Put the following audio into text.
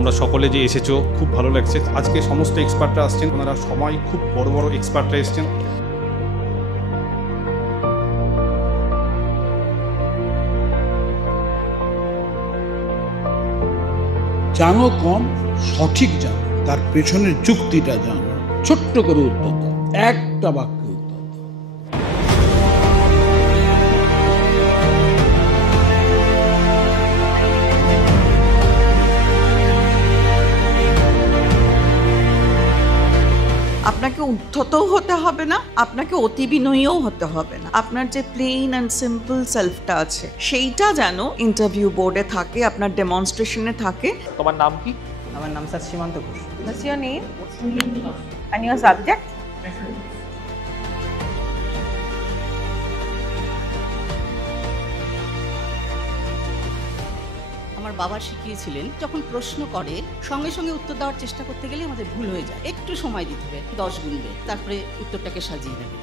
তোমরা সকলে যে এসেছো খুব ভালো লাগছে। আজকে সমস্ত এক্সপার্টরা আসছেন, ওনারা সবাই খুব বড় বড় এক্সপার্টরা এসছেন। জানো কম, সঠিক জানো, তার পেছনের যুক্তিটা জানো। ছোট্ট করে উত্তর দাও, একটা বাক্যে উত্তর দাও। আপনাকে উদ্ধতও হতে হবে না, আপনাকে অতি বিনয়ীও হতে হবে না। আপনার যে প্লেন অ্যান্ড সিম্পল সেলফটা আছে সেইটা যেন ইন্টারভিউ বোর্ডে থাকে, আপনার ডেমনস্ট্রেশনে থাকে। তোমার নাম কি? আমার নাম স্যার সীমান্ত Ghosh. What's your name? And your subject? আমার বাবা শিখিয়েছিলেন, যখন প্রশ্ন করে সঙ্গে সঙ্গে উত্তর দেওয়ার চেষ্টা করতে গেলে আমাদের ভুল হয়ে যায়। একটু সময় দিতে হবে, 10 গুনবে, তারপরে উত্তরটাকে সাজিয়ে নেবে।